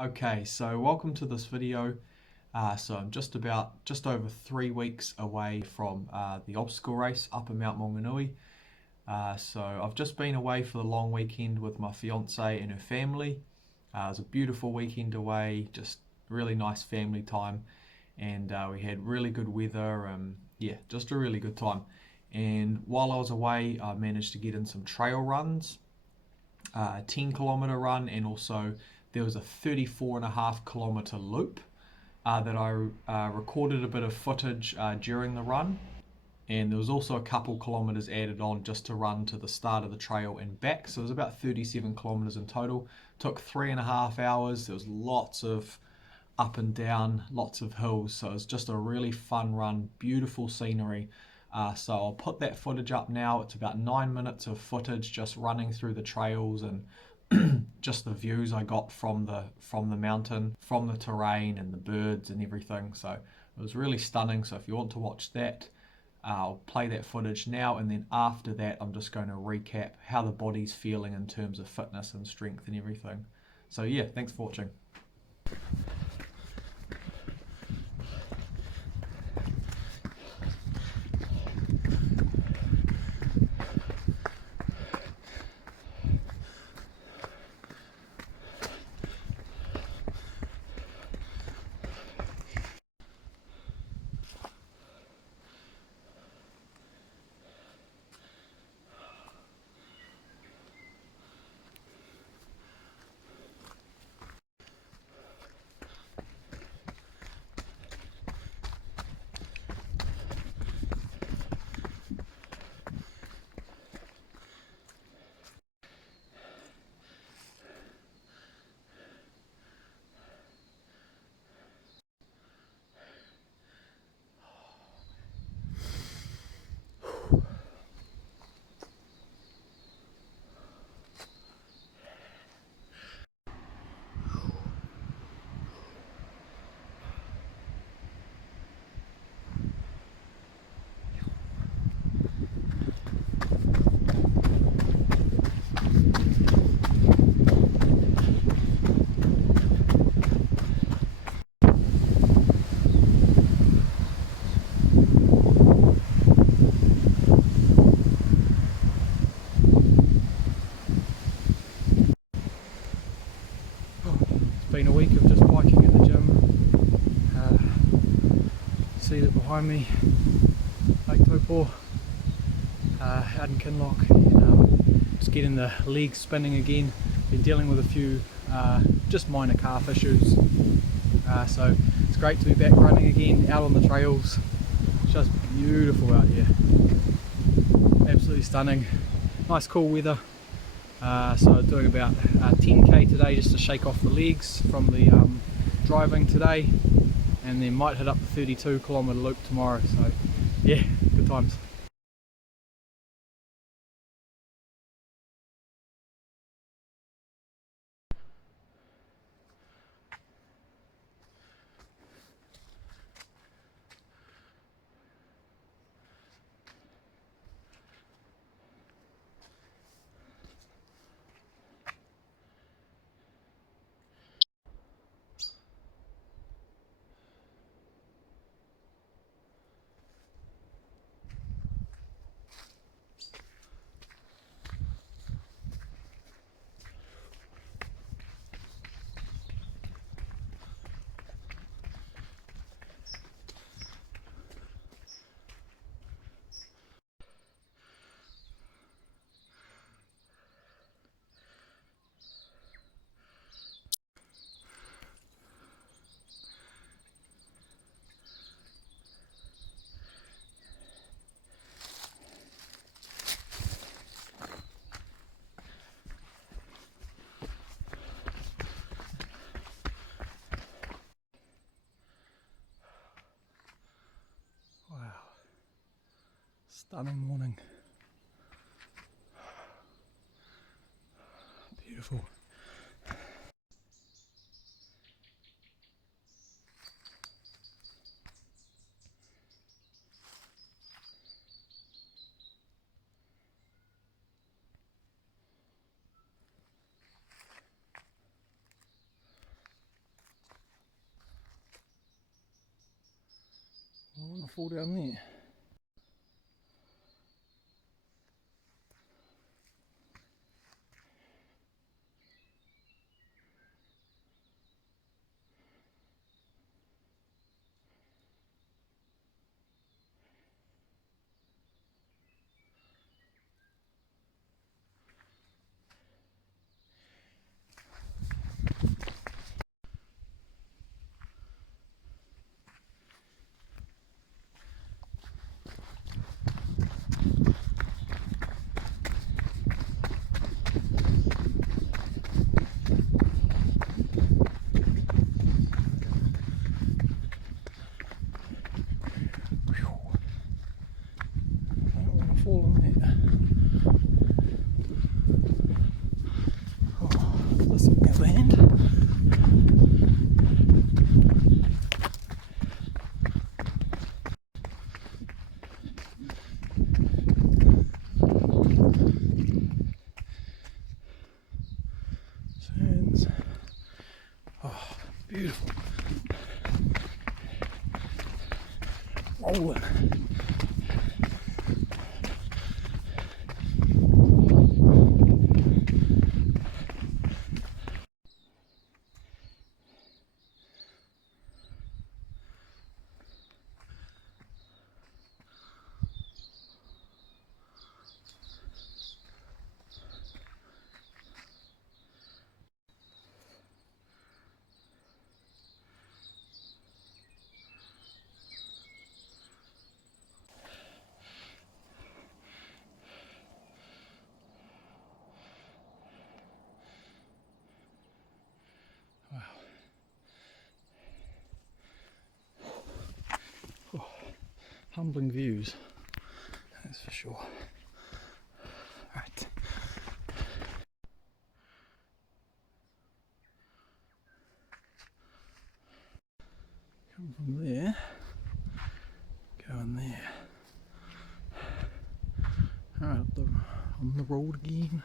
Okay, so welcome to this video. So I'm just over 3 weeks away from the obstacle race up in Mount Maunganui. So I've just been away for the long weekend with my fiance and her family. It was a beautiful weekend away, just really nice family time, and we had really good weather. Yeah, just a really good time. And while I was away, I managed to get in some trail runs, a 10 kilometer run, and also there was a 34.5 kilometer loop that I recorded a bit of footage during the run. And there was also a couple kilometers added on just to run to the start of the trail and back. So it was about 37 kilometers in total. Took 3.5 hours. There was lots of up and down, lots of hills. So it was just a really fun run, beautiful scenery. So I'll put that footage up now. It's about 9 minutes of footage just running through the trails and just the views I got from the mountain, from the terrain and the birds and everything. So it was really stunning. So if you want to watch that, I'll play that footage now, and then after that I'm just going to recap how the body's feeling in terms of fitness and strength and everything. So yeah, thanks for watching. It's been a week of just biking at the gym. See that behind me, Lake Taupo, out in Kinloch, and just getting the legs spinning again. Been dealing with a few just minor calf issues, so it's great to be back running again out on the trails. It's just beautiful out here, absolutely stunning. Nice cool weather. So doing about 10k today just to shake off the legs from the driving today, and then might hit up the 32-kilometer loop tomorrow. So yeah, good times. Wow, stunning morning. Beautiful. fall down there. Fall in there. Oh, this is my land. Sands. Oh, beautiful. Rolling. Humbling views, that's for sure. Right. Come from there, go in there. Alright, on the road again.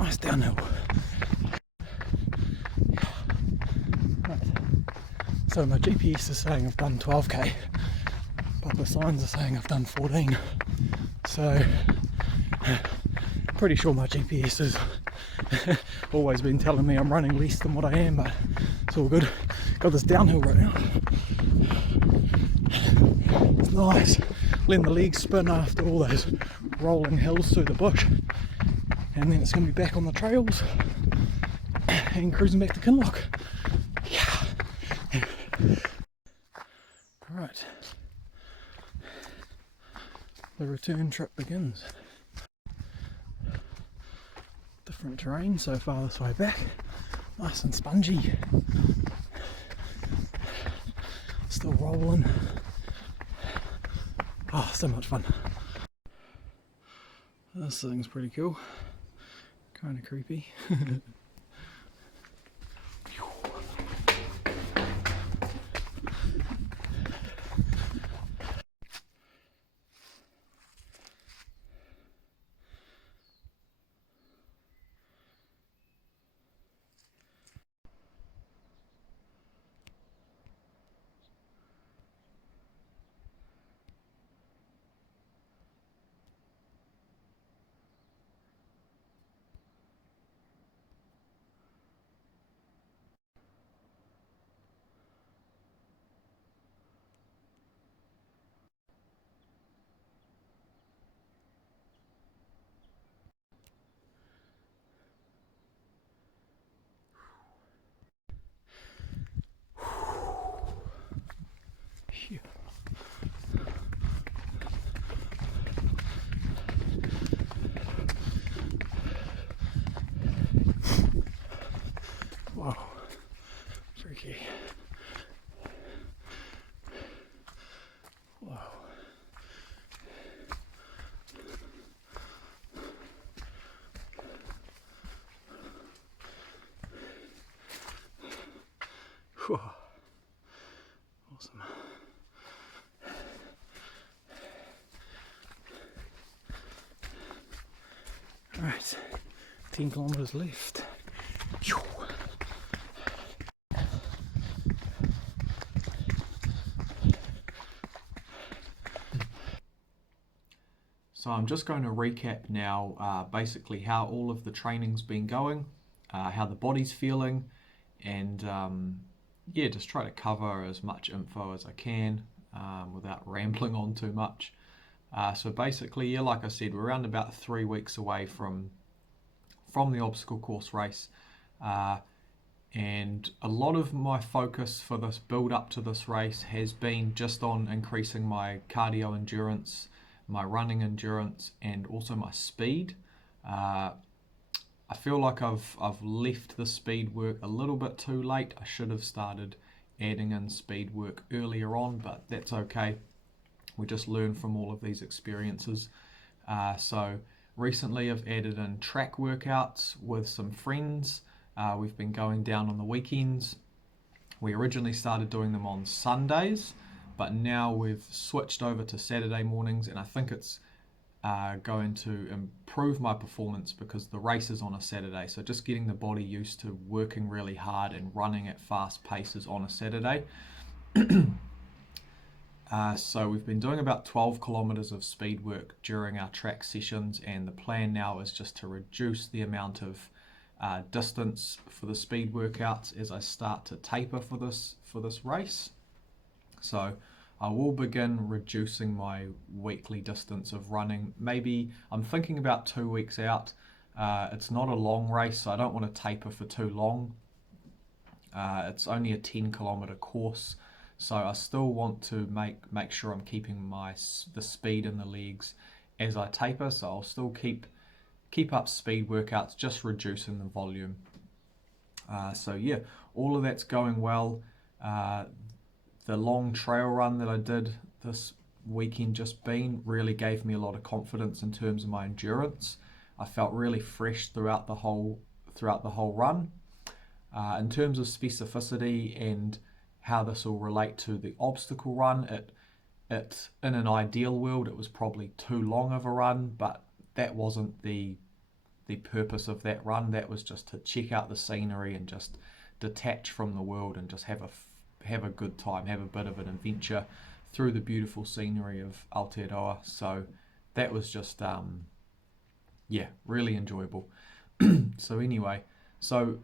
Nice downhill. Right. So my GPS is saying I've done 12k, but the signs are saying I've done 14. So pretty sure my GPS has always been telling me I'm running less than what I am, but it's all good. Got this downhill right now. It's nice. Letting the legs spin after all those rolling hills through the bush. And then it's going to be back on the trails and cruising back to Kinloch. Yeah. Right. The return trip begins. Different terrain so far this way back. Nice and spongy. Still rolling. Oh, so much fun. This thing's pretty cool. Kind of creepy. Right, 10 kilometres left. Phew. So I'm just going to recap now basically how all of the training's been going, how the body's feeling, and yeah, just try to cover as much info as I can without rambling on too much. So basically, yeah, like I said, we're around about 3 weeks away from the obstacle course race, and a lot of my focus for this build up to this race has been just on increasing my cardio endurance, my running endurance, and also my speed. I feel like I've left the speed work a little bit too late. I should have started adding in speed work earlier on, but that's okay. We just learn from all of these experiences. So recently I've added in track workouts with some friends. We've been going down on the weekends. We originally started doing them on Sundays, but now we've switched over to Saturday mornings, and I think it's going to improve my performance because the race is on a Saturday. So just getting the body used to working really hard and running at fast paces on a Saturday. So we've been doing about 12 kilometers of speed work during our track sessions, and the plan now is just to reduce the amount of distance for the speed workouts as I start to taper for this race. So I will begin reducing my weekly distance of running. Maybe I'm thinking about 2 weeks out. It's not a long race, so I don't want to taper for too long. It's only a 10-kilometer course, so I still want to make sure I'm keeping the speed in the legs as I taper. So I'll still keep up speed workouts, just reducing the volume. So yeah, all of that's going well. The long trail run that I did this weekend just really gave me a lot of confidence in terms of my endurance. I felt really fresh throughout the whole run. In terms of specificity and how this will relate to the obstacle run, it in an ideal world it was probably too long of a run, but that wasn't the purpose of that run. That was just to check out the scenery and just detach from the world and just have a good time, have a bit of an adventure through the beautiful scenery of Aotearoa. So that was just yeah, really enjoyable. So anyway, so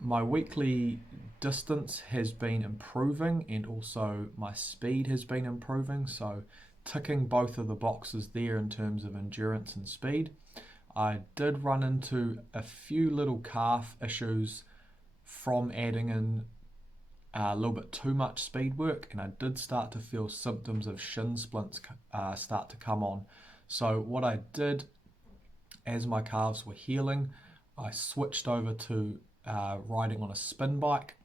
my weekly distance has been improving, and also my speed has been improving, so ticking both of the boxes there in terms of endurance and speed. I did run into a few little calf issues from adding in a little bit too much speed work, and I did start to feel symptoms of shin splints start to come on. So what I did, as my calves were healing, I switched over to riding on a spin bike.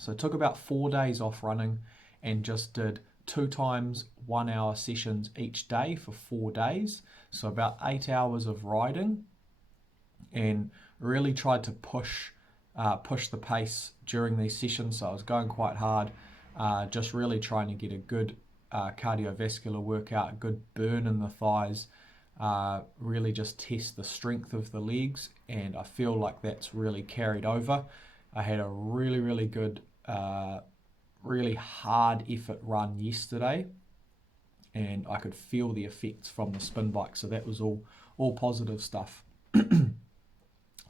So I took about 4 days off running and just did 2 times 1 hour sessions each day for 4 days. So about 8 hours of riding, and really tried to push the pace during these sessions. So I was going quite hard, just really trying to get a good cardiovascular workout, a good burn in the thighs, really just test the strength of the legs, and I feel like that's really carried over. I had a really good, really hard effort run yesterday, and I could feel the effects from the spin bike, so that was all positive stuff.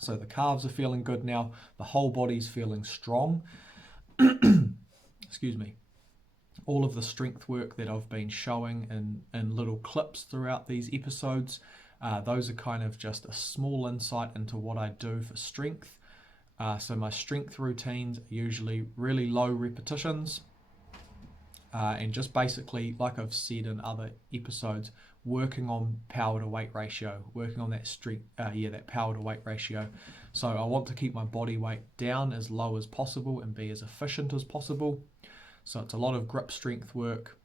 So the calves are feeling good now, the whole body's feeling strong. Excuse me. All of the strength work that I've been showing in little clips throughout these episodes, those are kind of just a small insight into what I do for strength. So my strength routines are usually really low repetitions, and just basically, like I've said in other episodes, working on power to weight ratio, working on that power to weight ratio. So I want to keep my body weight down as low as possible and be as efficient as possible. So it's a lot of grip strength work,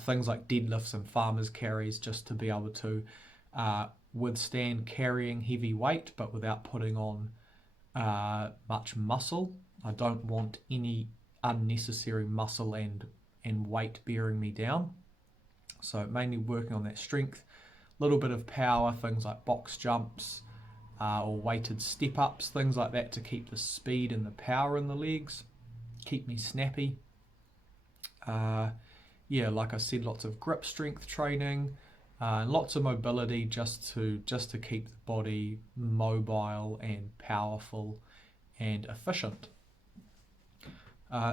things like deadlifts and farmers carries, just to be able to withstand carrying heavy weight but without putting on much muscle. I don't want any unnecessary muscle and weight bearing me down. So mainly working on that strength, little bit of power, things like box jumps or weighted step ups, things like that to keep the speed and the power in the legs, keep me snappy. Yeah, like I said, lots of grip strength training, and lots of mobility just to keep the body mobile and powerful and efficient.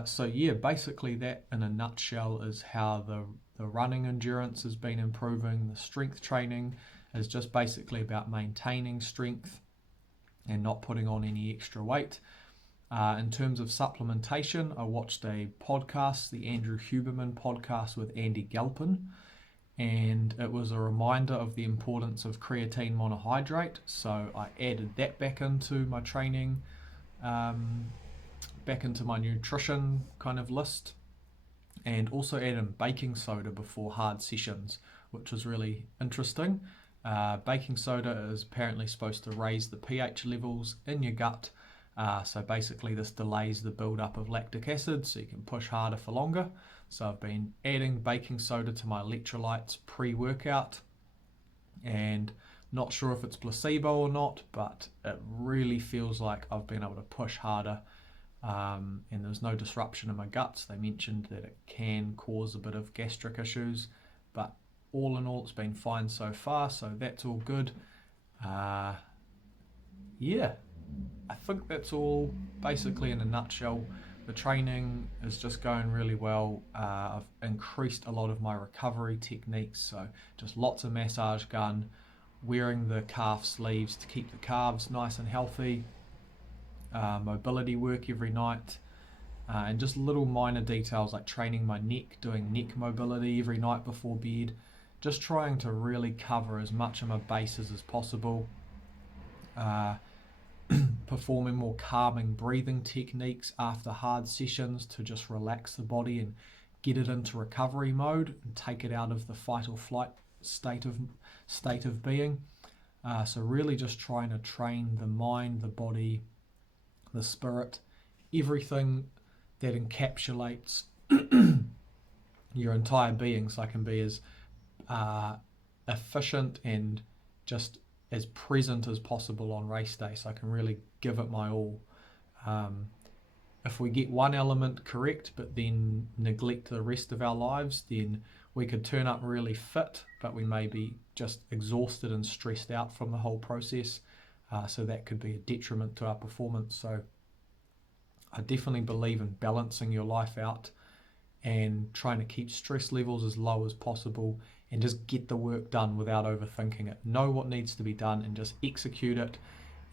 So yeah, basically that in a nutshell is how the running endurance has been improving. The strength training is just basically about maintaining strength and not putting on any extra weight. In terms of supplementation, I watched a podcast, the Andrew Huberman podcast with Andy Galpin, and it was a reminder of the importance of creatine monohydrate. So I added that back into my training, back into my nutrition kind of list, and also added baking soda before hard sessions, which was really interesting. Baking soda is apparently supposed to raise the pH levels in your gut. So basically this delays the build-up of lactic acid so you can push harder for longer. So I've been adding baking soda to my electrolytes pre-workout, and not sure if it's placebo or not, but it really feels like I've been able to push harder, and there's no disruption in my guts. They mentioned that it can cause a bit of gastric issues, but all in all it's been fine so far, so that's all good. Yeah, I think that's all basically in a nutshell. The training is just going really well. I've increased a lot of my recovery techniques, so just lots of massage gun, wearing the calf sleeves to keep the calves nice and healthy, mobility work every night, and just little minor details like training my neck, doing neck mobility every night before bed, just trying to really cover as much of my bases as possible. Performing more calming breathing techniques after hard sessions to just relax the body and get it into recovery mode and take it out of the fight or flight state of being. So really just trying to train the mind, the body, the spirit, everything that encapsulates your entire being, so I can be as efficient and just as present as possible on race day, so I can really give it my all. If we get one element correct but then neglect the rest of our lives, then we could turn up really fit, but we may be just exhausted and stressed out from the whole process, so that could be a detriment to our performance. So I definitely believe in balancing your life out and trying to keep stress levels as low as possible and just get the work done without overthinking it. Know what needs to be done and just execute it,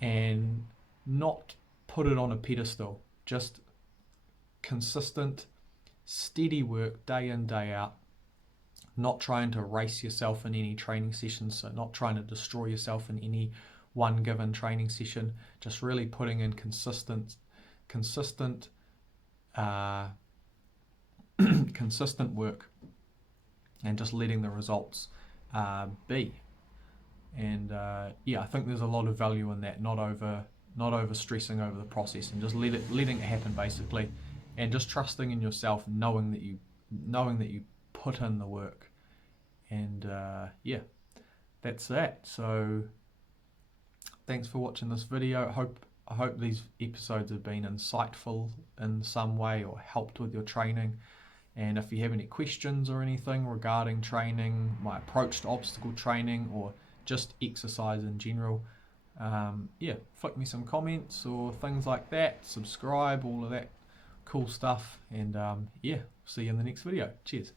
and not put it on a pedestal. Just consistent, steady work day in, day out. Not trying to race yourself in any training sessions, so not trying to destroy yourself in any one given training session. Just really putting in consistent consistent work and just letting the results be. And yeah, I think there's a lot of value in that, not over stressing over the process, and just letting it happen basically, and just trusting in yourself, knowing that you put in the work. And yeah, that's that. So thanks for watching this video. I hope these episodes have been insightful in some way or helped with your training. And if you have any questions or anything regarding training, my approach to obstacle training, or just exercise in general, yeah, flick me some comments or things like that, subscribe, all of that cool stuff. And yeah, see you in the next video. Cheers.